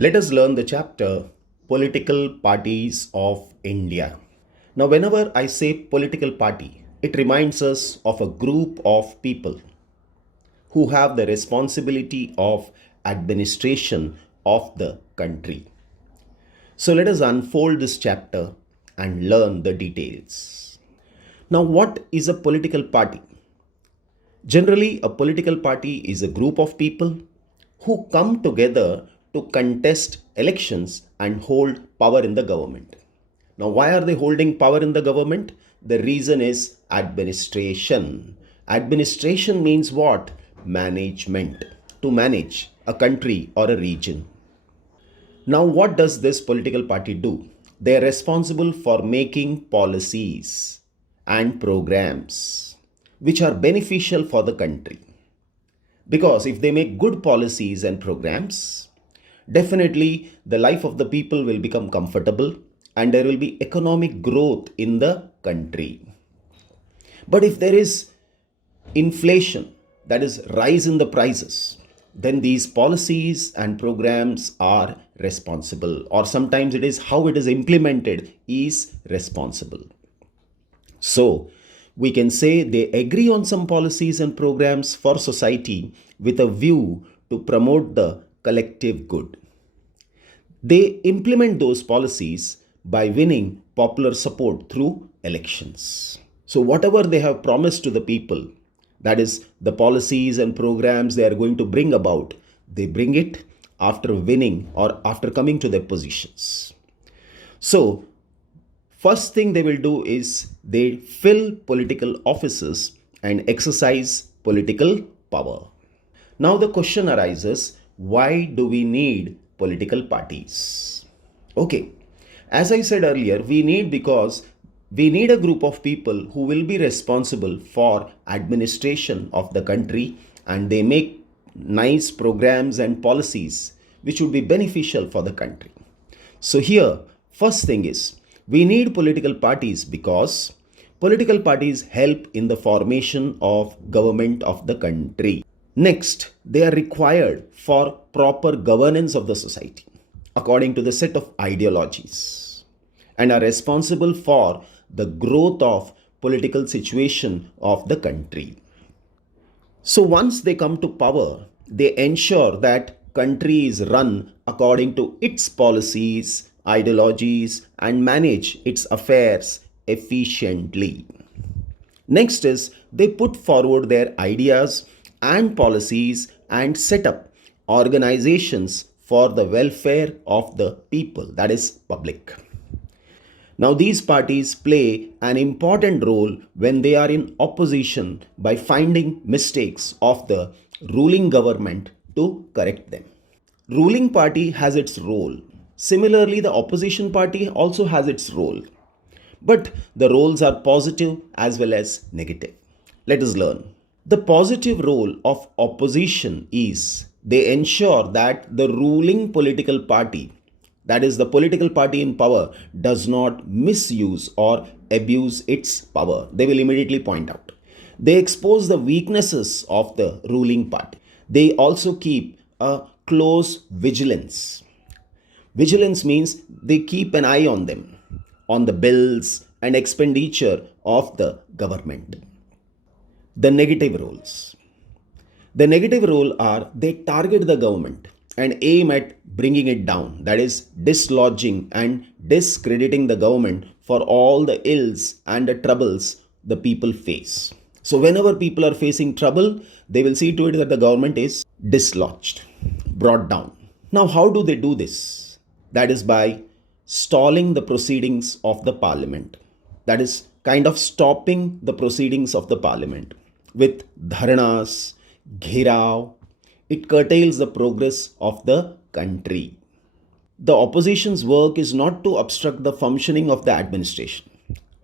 Let us learn the chapter Political Parties of India. Now, whenever I say political party, it reminds us of a group of people who have the responsibility of administration of the country. So, let us unfold this chapter and learn the details. Now, what is a political party? Generally, a political party is a group of people who come together to contest elections and hold power in the government. Now, why are they holding power in the government? The reason is administration. Administration means what? Management. To manage a country or a region. Now, what does this political party do? They are responsible for making policies and programs which are beneficial for the country. Because if they make good policies and programs, definitely the life of the people will become comfortable and there will be economic growth in the country. But if there is inflation, that is rise in the prices, then these policies and programs are responsible, or sometimes it is how it is implemented is responsible. So we can say they agree on some policies and programs for society with a view to promote the collective good. They implement those policies by winning popular support through elections. So whatever they have promised to the people, that is the policies and programs they are going to bring about, they bring it after winning or after coming to their positions. So first thing they will do is they fill political offices and exercise political power. Now the question arises, why do we need political parties? Okay, as I said earlier, we need because we need a group of people who will be responsible for administration of the country, and they make nice programs and policies which would be beneficial for the country. So here, first thing is, we need political parties because political parties help in the formation of government of the country. Next, they are required for proper governance of the society according to the set of ideologies and are responsible for the growth of political situation of the country. So once they come to power, they ensure that country is run according to its policies, ideologies, and manage its affairs efficiently. Next is they put forward their ideas and policies and set up organizations for the welfare of the people, that is public. Now these parties play an important role when they are in opposition by finding mistakes of the ruling government to correct them. Ruling party has its role. Similarly, the opposition party also has its role. But the roles are positive as well as negative. Let us learn. The positive role of opposition is they ensure that the ruling political party, that is the political party in power, does not misuse or abuse its power. They will immediately point out. They expose the weaknesses of the ruling party. They also keep a close vigilance. Vigilance means they keep an eye on them, on the bills and expenditure of the government. The negative roles. The negative role are they target the government and aim at bringing it down, that is dislodging and discrediting the government for all the ills and the troubles the people face. So whenever people are facing trouble, they will see to it that the government is dislodged, brought down. Now how do they do this? That is by stalling the proceedings of the parliament. That is kind of stopping the proceedings of the parliament with dharnas, gherav. It curtails the progress of the country. The opposition's work is not to obstruct the functioning of the administration,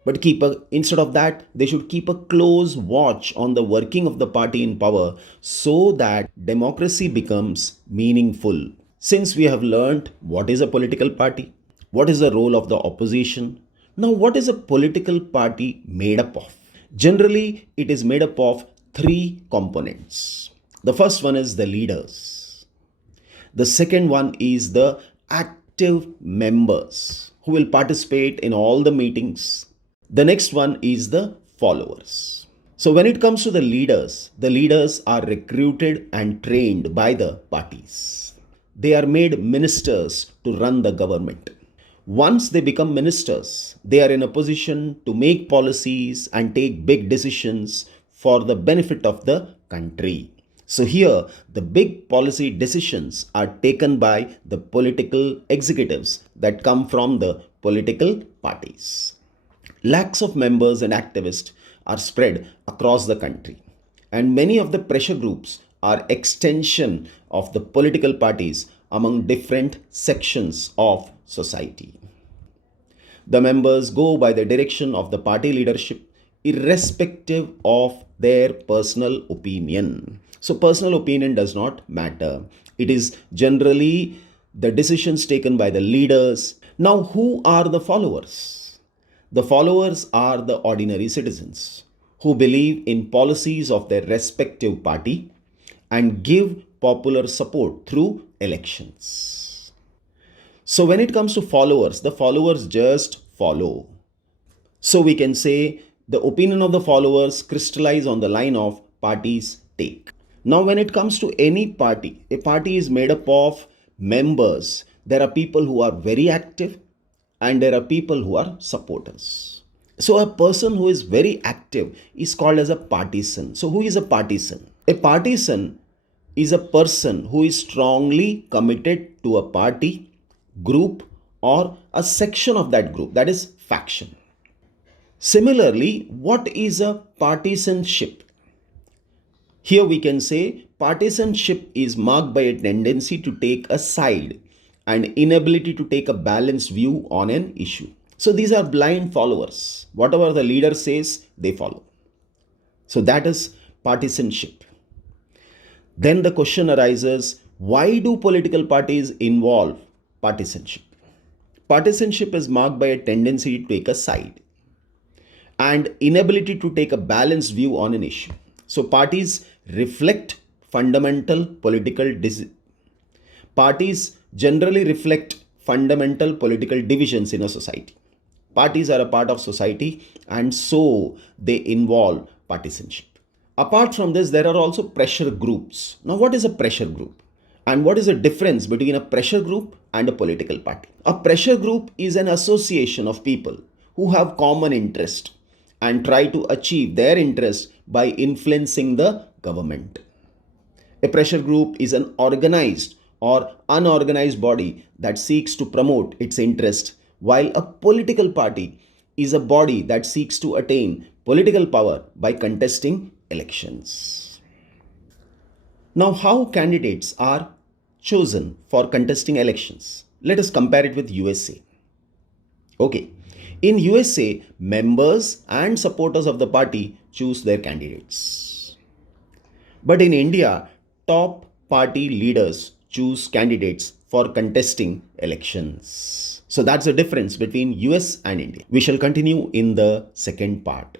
but instead of that, they should keep a close watch on the working of the party in power so that democracy becomes meaningful. Since we have learned what is a political party, what is the role of the opposition, now what is a political party made up of? Generally, it is made up of three components. The first one is the leaders. The second one is the active members who will participate in all the meetings. The next one is the followers. So when it comes to the leaders are recruited and trained by the parties. They are made ministers to run the government. Once they become ministers, they are in a position to make policies and take big decisions for the benefit of the country. So here, the big policy decisions are taken by the political executives that come from the political parties. Lakhs of members and activists are spread across the country, and many of the pressure groups are extension of the political parties among different sections of society. The members go by the direction of the party leadership irrespective of their personal opinion. So personal opinion does not matter. It is generally the decisions taken by the leaders. Now, who are the followers? The followers are the ordinary citizens who believe in policies of their respective party and give popular support through elections. So when it comes to followers, the followers just follow. So we can say the opinion of the followers crystallize on the line of parties take. Now when it comes to any party, a party is made up of members. There are people who are very active and there are people who are supporters. So a person who is very active is called as a partisan. So who is a partisan? A partisan is a person who is strongly committed to a party, group, or a section of that group, that is faction. Similarly, what is a partisanship? Here we can say partisanship is marked by a tendency to take a side and inability to take a balanced view on an issue. So these are blind followers. Whatever the leader says, they follow. So that is partisanship. Then the question arises, why do political parties involve partisanship? Partisanship is marked by a tendency to take a side and inability to take a balanced view on an issue. So parties reflect fundamental parties generally reflect fundamental political divisions in a society. Parties are a part of society and so they involve partisanship. Apart from this, there are also pressure groups. Now, what is a pressure group? And what is the difference between a pressure group and a political party? A pressure group is an association of people who have common interest and try to achieve their interest by influencing the government. A pressure group is an organized or unorganized body that seeks to promote its interest, while a political party is a body that seeks to attain political power by contesting elections. Now, how candidates are chosen for contesting elections? Let us compare it with USA. Okay, in USA, members and supporters of the party choose their candidates. But in India, top party leaders choose candidates for contesting elections. So that's the difference between US and India. We shall continue in the second part.